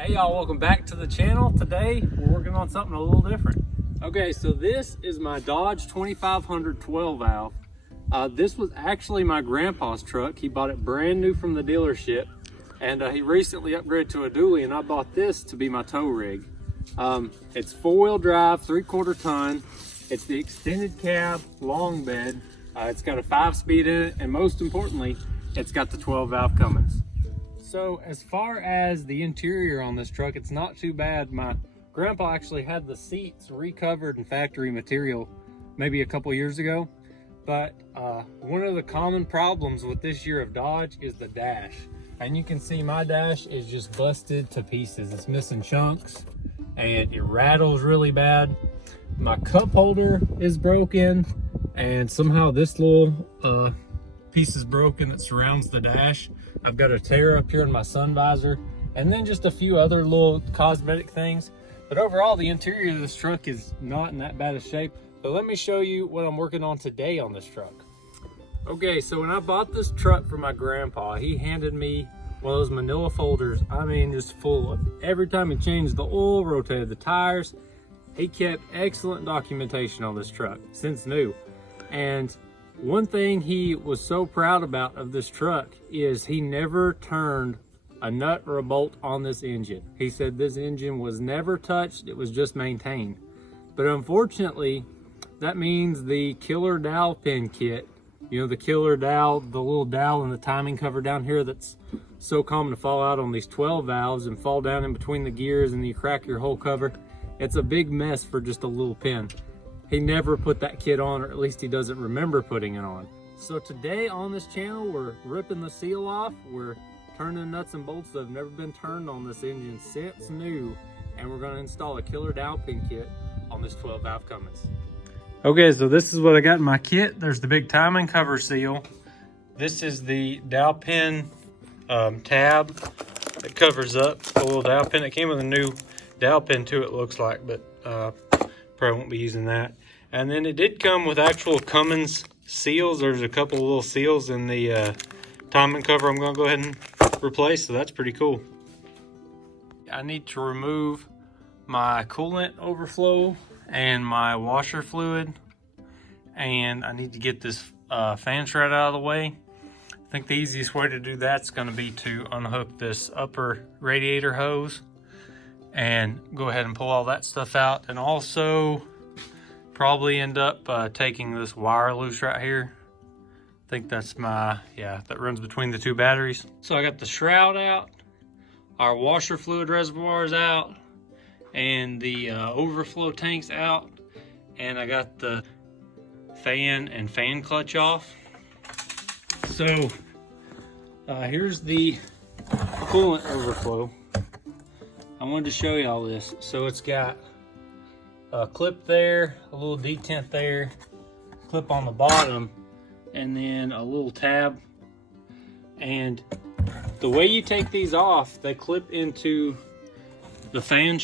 Hey y'all, welcome back to the channel. Today we're working on something a little different. Okay, so this is my Dodge 2500 12 valve. This was actually my grandpa's truck. He bought it brand new from the dealership, and he recently upgraded to a dually, and I bought this to be my tow rig. It's 4-wheel drive, 3/4 ton. It's the extended cab long bed. It's got a 5-speed in it, and most importantly, it's got the 12 valve Cummins. So as far as the interior on this truck, it's not too bad. My grandpa actually had the seats recovered in factory material maybe a couple years ago. But one of the common problems with this year of Dodge is the dash. And you can see my dash is just busted to pieces. It's missing chunks and it rattles really bad. My cup holder is broken, and somehow this little piece is broken that surrounds the dash. I've got a tear up here in my sun visor, and then just a few other little cosmetic things. But overall, the interior of this truck is not in that bad of shape. But let me show you what I'm working on today on this truck. Okay, so when I bought this truck for my grandpa, he handed me one of those manila folders. I mean, just full of, every time he changed the oil, rotated the tires, he kept excellent documentation on this truck since new. And one thing he was so proud about of this truck is he never turned a nut or a bolt on this engine. He said this engine was never touched, it was just maintained. But unfortunately, that means the killer dowel pin kit, you know, the killer dowel, the little dowel and the timing cover down here that's so common to fall out on these 12 valves and fall down in between the gears and you crack your whole cover. It's a big mess for just a little pin. He never put that kit on, or at least he doesn't remember putting it on. So today on this channel, we're ripping the seal off. We're turning nuts and bolts that have never been turned on this engine since new, and we're gonna install a killer dowel pin kit on this 12 valve Cummins. Okay, so this is what I got in my kit. There's the big timing cover seal. This is the dowel pin tab that covers up the little dowel pin. It came with a new dowel pin too, it looks like, but probably won't be using that. And then it did come with actual Cummins seals. There's a couple of little seals in the timing cover I'm gonna go ahead and replace, so that's pretty cool. I need to remove my coolant overflow and my washer fluid, and I need to get this fan shroud out of the way. I think the easiest way to do that's going to be to unhook this upper radiator hose and go ahead and pull all that stuff out, and also probably end up taking this wire loose right here. I think that's my, yeah, that runs between the two batteries. So I got the shroud out, our washer fluid reservoirs out, and the overflow tanks out, and I got the fan and fan clutch off. So here's the coolant overflow. I wanted to show you all this. So it's got a clip there, a little detent there, clip on the bottom, and then a little tab. And the way you take these off, they clip into the fan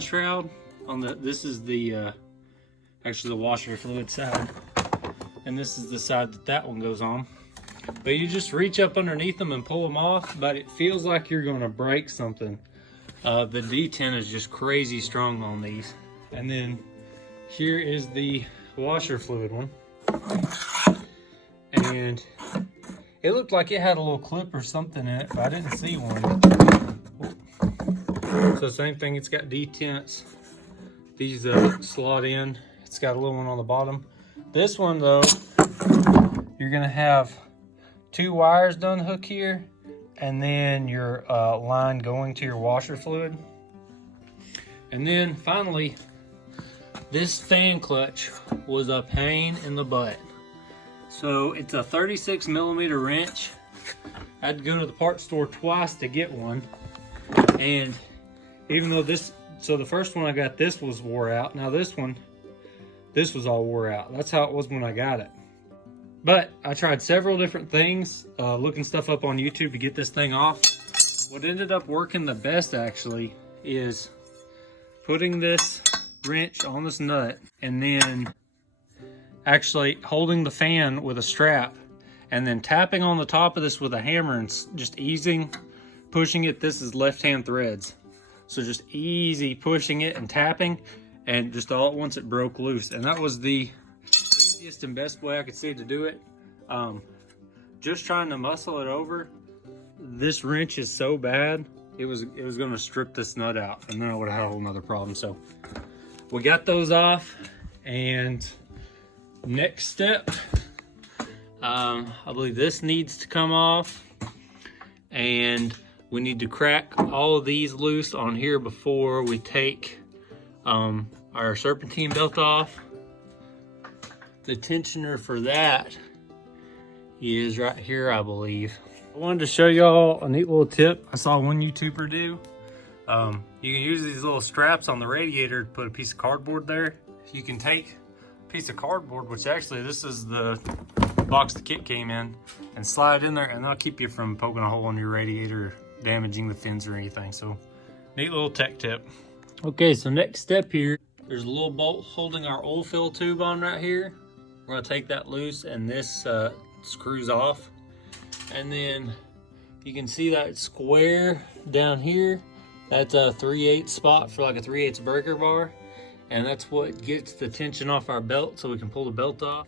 shroud on the, this is the actually the washer fluid side, and this is the side that one goes on. But you just reach up underneath them and pull them off, but it feels like you're going to break something. The detent is just crazy strong on these. And then here is the washer fluid one, and it looked like it had a little clip or something in it, but I didn't see one. So same thing, it's got detents. These slot in. It's got a little one on the bottom. This one though, you're gonna have 2 wires done hook here, and then your line going to your washer fluid. And then finally, this fan clutch was a pain in the butt. So it's a 36mm wrench. I had to go to the parts store twice to get one. And even though this, so the first one I got, this was wore out. Now this one, this was all wore out. That's how it was when I got it. But I tried several different things, looking stuff up on YouTube to get this thing off. What ended up working the best actually is putting this wrench on this nut and then actually holding the fan with a strap and then tapping on the top of this with a hammer and just easing, pushing it. This is left-hand threads. So just easy pushing it and tapping, and just all at once it broke loose. And that was the easiest and best way I could see to do it. Just trying to muscle it over. This wrench is so bad, it was gonna strip this nut out, and then I would have had a whole nother problem. So we got those off, and next step, I believe this needs to come off, and we need to crack all of these loose on here before we take our serpentine belt off. The tensioner for that is right here, I believe. I wanted to show y'all a neat little tip I saw one YouTuber do. You can use these little straps on the radiator to put a piece of cardboard there. You can take a piece of cardboard, which actually this is the box the kit came in, and slide in there, and that'll keep you from poking a hole in your radiator, damaging the fins or anything. So neat little tech tip. Okay, so next step here, there's a little bolt holding our oil fill tube on right here. We're gonna take that loose, and this screws off. And then you can see that square down here, that's a 3/8 spot for like a 3/8 breaker bar. And that's what gets the tension off our belt so we can pull the belt off.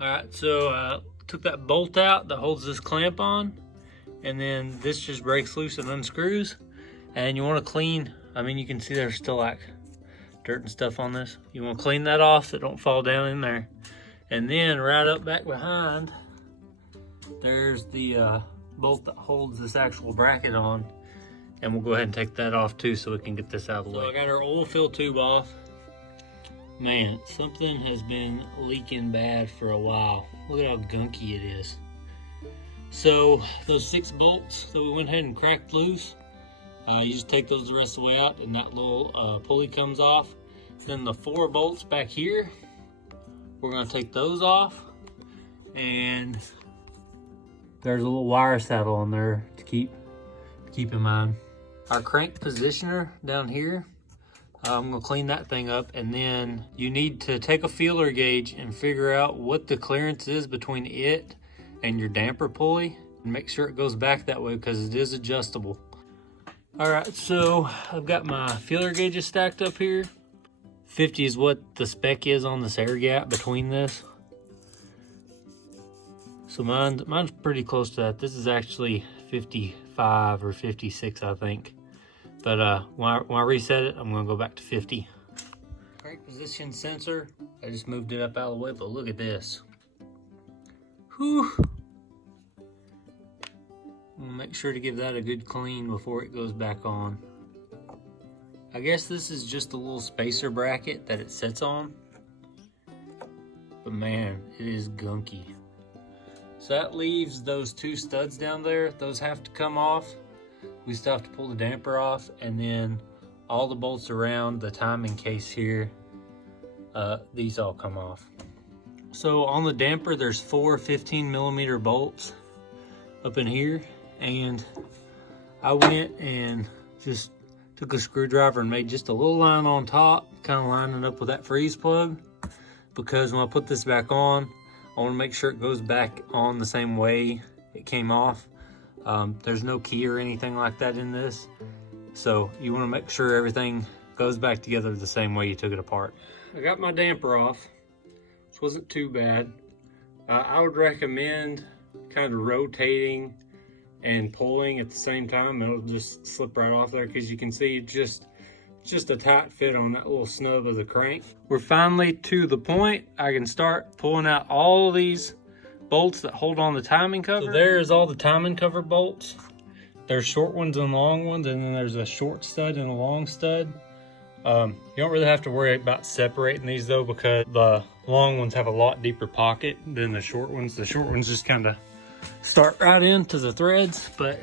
All right, so took that bolt out that holds this clamp on, and then this just breaks loose and unscrews. And you wanna clean, I mean, you can see there's still like dirt and stuff on this. You wanna clean that off so it don't fall down in there. And then right up back behind, there's the bolt that holds this actual bracket on, and we'll go ahead and take that off too so we can get this out of the way. So I got our oil fill tube off. Man, something has been leaking bad for a while. Look at how gunky it is. So those 6 bolts that we went ahead and cracked loose, you just take those the rest of the way out, and that little pulley comes off. Then the 4 bolts back here, we're gonna take those off, and there's a little wire saddle on there to keep in mind. Our crank positioner down here, I'm gonna clean that thing up, and then you need to take a feeler gauge and figure out what the clearance is between it and your damper pulley, and make sure it goes back that way because it is adjustable. All right, so I've got my feeler gauges stacked up here. 50 is what the spec is on this air gap between this. So mine's pretty close to that. This is actually 55 or 56, I think. But when I reset it, I'm gonna go back to 50. Crank position sensor, I just moved it up out of the way, but look at this. Whew. I'm gonna make sure to give that a good clean before it goes back on. I guess this is just a little spacer bracket that it sits on. But man, it is gunky. So that leaves those 2 studs down there. Those have to come off. We still have to pull the damper off, and then all the bolts around the timing case here, these all come off. So on the damper, there's 4 15mm bolts up in here, and I went and just took a screwdriver and made just a little line on top, kind of lining up with that freeze plug, because when I put this back on, I want to make sure it goes back on the same way it came off. There's no key or anything like that in this, so you want to make sure everything goes back together the same way you took it apart. I got my damper off, which wasn't too bad. I would recommend kind of rotating and pulling at the same time. It'll just slip right off there, because you can see it's just a tight fit on that little snub of the crank. We're finally to the point I can start pulling out all of these bolts that hold on the timing cover. So there's all the timing cover bolts. There's short ones and long ones, and then there's a short stud and a long stud. You don't really have to worry about separating these though, because the long ones have a lot deeper pocket than the short ones. The short ones just kind of start right into the threads, but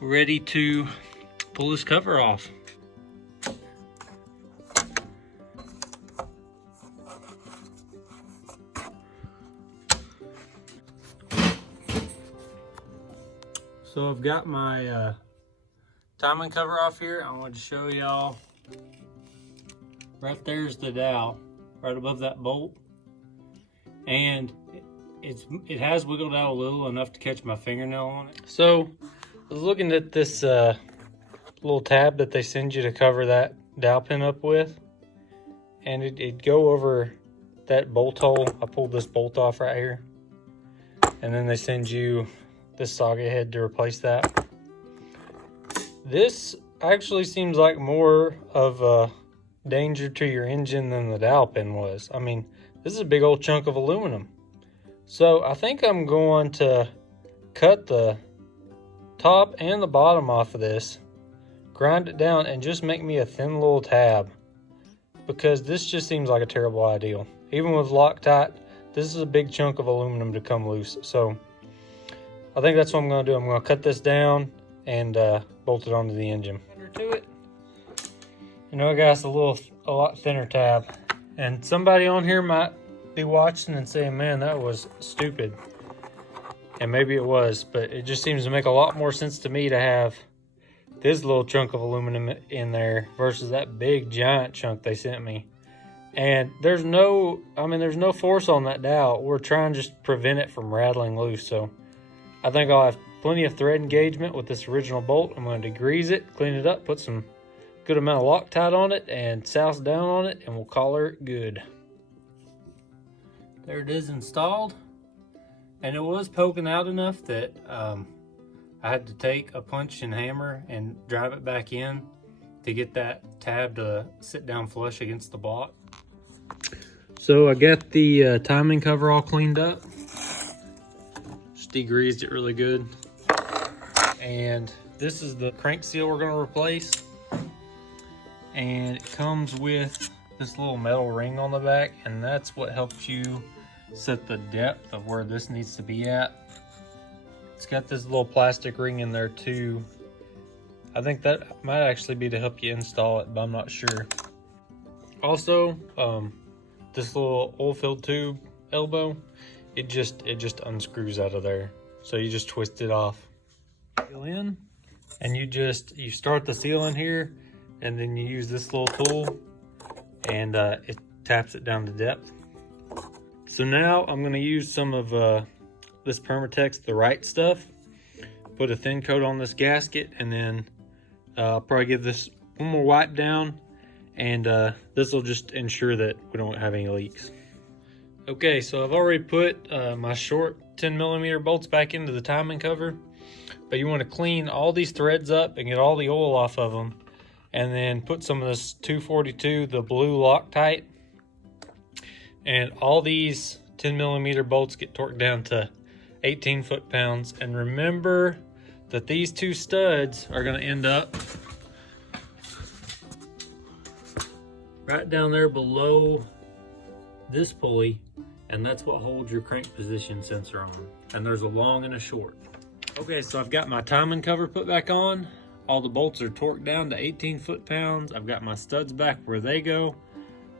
we're ready to pull this cover off. So I've got my timing cover off here. I wanted to show y'all. Right there's the dowel, right above that bolt, and it has wiggled out a little, enough to catch my fingernail on it. So I was looking at this little tab that they send you to cover that dowel pin up with, and it'd go over that bolt hole. I pulled this bolt off right here, and then they send you this socket head to replace that. This actually seems like more of a danger to your engine than the dowel pin was. I mean, this is a big old chunk of aluminum. So I think I'm going to cut the top and the bottom off of this, grind it down, and just make me a thin little tab, because this just seems like a terrible idea. Even with Loctite, this is a big chunk of aluminum to come loose. So I think that's what I'm going to do. I'm going to cut this down and bolt it onto the engine. To it, you know, I got a lot thinner tab, and somebody on here might be watching and saying, man, that was stupid. And maybe it was, but it just seems to make a lot more sense to me to have this little chunk of aluminum in there versus that big giant chunk they sent me. And there's no force on that dowel. We're trying to just prevent it from rattling loose. So I think I'll have plenty of thread engagement with this original bolt. I'm going to degrease it, clean it up, put some good amount of Loctite on it, and souse down on it, and we'll call her good. There it is installed, and it was poking out enough that I had to take a punch and hammer and drive it back in to get that tab to sit down flush against the block. So I got the timing cover all cleaned up. Just degreased it really good. And this is the crank seal we're going to replace. And it comes with this little metal ring on the back, and that's what helps you set the depth of where this needs to be at. It's got this little plastic ring in there too. I think that might actually be to help you install it, but I'm not sure. Also, this little oil-filled tube elbow, it just unscrews out of there. So you just twist it off. Seal in, and you start the seal in here, and then you use this little tool, and it taps it down to depth. So now I'm going to use some of this Permatex the right stuff, put a thin coat on this gasket, and then I'll probably give this one more wipe down, and this will just ensure that we don't have any leaks. Okay, so I've already put my short 10mm bolts back into the timing cover, but you want to clean all these threads up and get all the oil off of them, and then put some of this 242, the blue Loctite, and all these 10mm bolts get torqued down to 18 foot-pounds. And remember that these two studs are going to end up right down there below this pulley, and that's what holds your crank position sensor on. And there's a long and a short. Okay, so I've got my timing cover put back on. All the bolts are torqued down to 18 foot-pounds. I've got my studs back where they go.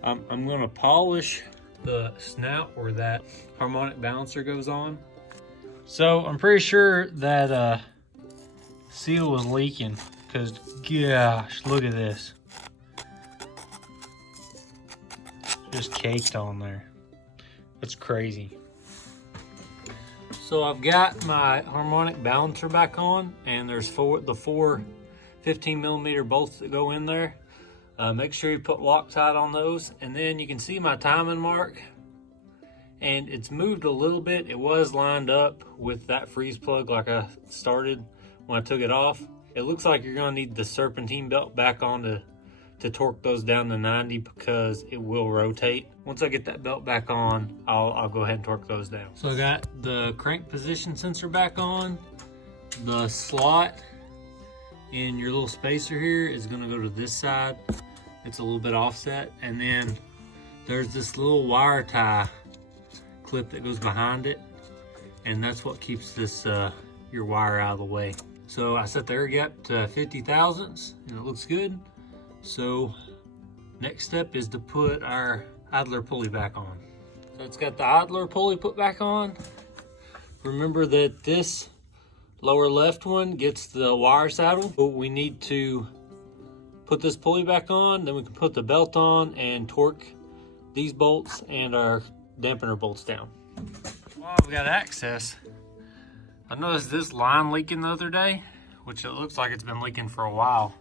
I'm going to polish the snout where that harmonic balancer goes on. So I'm pretty sure that seal was leaking, because gosh, look at this. Just caked on there. That's crazy. So I've got my harmonic balancer back on, and there's the four 15mm bolts that go in there. Make sure you put Loctite on those, and then you can see my timing mark, and it's moved a little bit. It was lined up with that freeze plug like I started when I took it off. It looks like you're going to need the serpentine belt back on to torque those down to 90, because it will rotate. Once I get that belt back on, I'll go ahead and torque those down. So I got the crank position sensor back on. The slot in your little spacer here is going to go to this side. It's a little bit offset, and then there's this little wire tie clip that goes behind it, and that's what keeps this your wire out of the way. So I set the air gap to 50 thousandths, and it looks good. So next step is to put our idler pulley back on. So it's got the idler pulley put back on. Remember that this lower left one gets the wire saddle. So we need to put this pulley back on, then we can put the belt on and torque these bolts and our dampener bolts down. While we got access, I noticed this line leaking the other day, which it looks like it's been leaking for a while.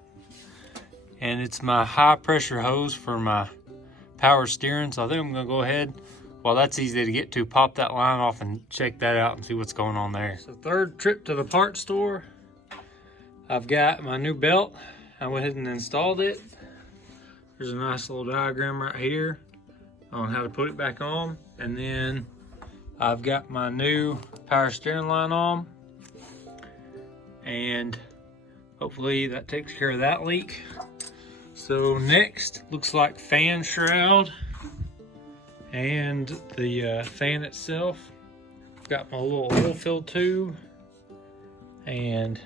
and it's my high pressure hose for my power steering. So I think I'm gonna go ahead, while that's easy to get to, pop that line off and check that out and see what's going on there. So third trip to the parts store. I've got my new belt. I went ahead and installed it. There's a nice little diagram right here on how to put it back on. And then I've got my new power steering line on. And hopefully that takes care of that leak. So next, looks like fan shroud and the fan itself. Got my little oil fill tube, and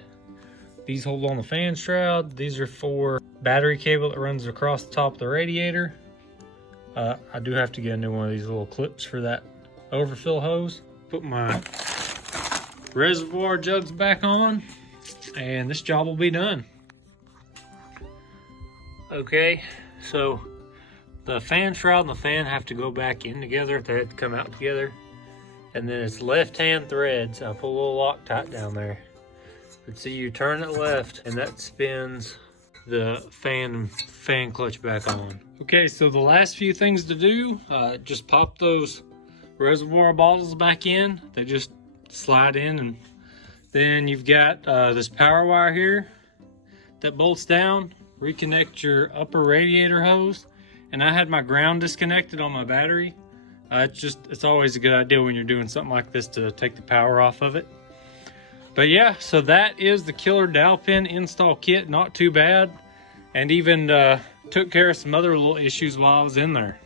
these hold on the fan shroud. These are for battery cable that runs across the top of the radiator. I do have to get a new one of these little clips for that overfill hose. Put my reservoir jugs back on, and this job will be done. Okay, so the fan shroud and the fan have to go back in together. They have to come out together. And then it's left-hand threads. I put a little Loctite down there. But see, you turn it left, and that spins the fan clutch back on. Okay, so the last few things to do, just pop those reservoir bottles back in. They just slide in, and then you've got this power wire here that bolts down. Reconnect your upper radiator hose, and I had my ground disconnected on my battery. It's always a good idea when you're doing something like this to take the power off of it. But yeah, so that is the killer dowel pin install kit. Not too bad, and even took care of some other little issues while I was in there.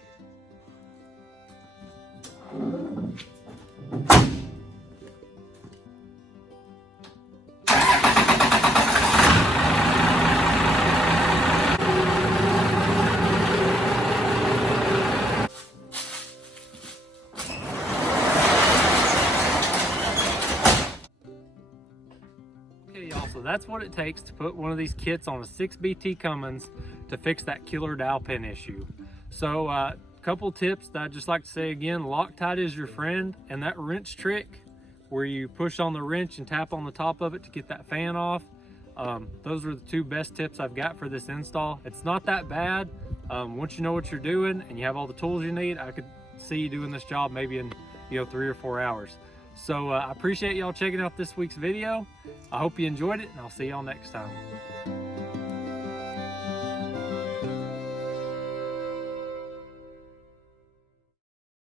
So that's what it takes to put one of these kits on a 6BT Cummins to fix that killer dowel pin issue. So a couple tips that I'd just like to say again: Loctite is your friend, and that wrench trick where you push on the wrench and tap on the top of it to get that fan off, those are the two best tips I've got for this install. It's not that bad. Once you know what you're doing and you have all the tools you need, I could see you doing this job maybe in 3 or 4 hours. So I appreciate y'all checking out this week's video. I hope you enjoyed it, and I'll see y'all next time.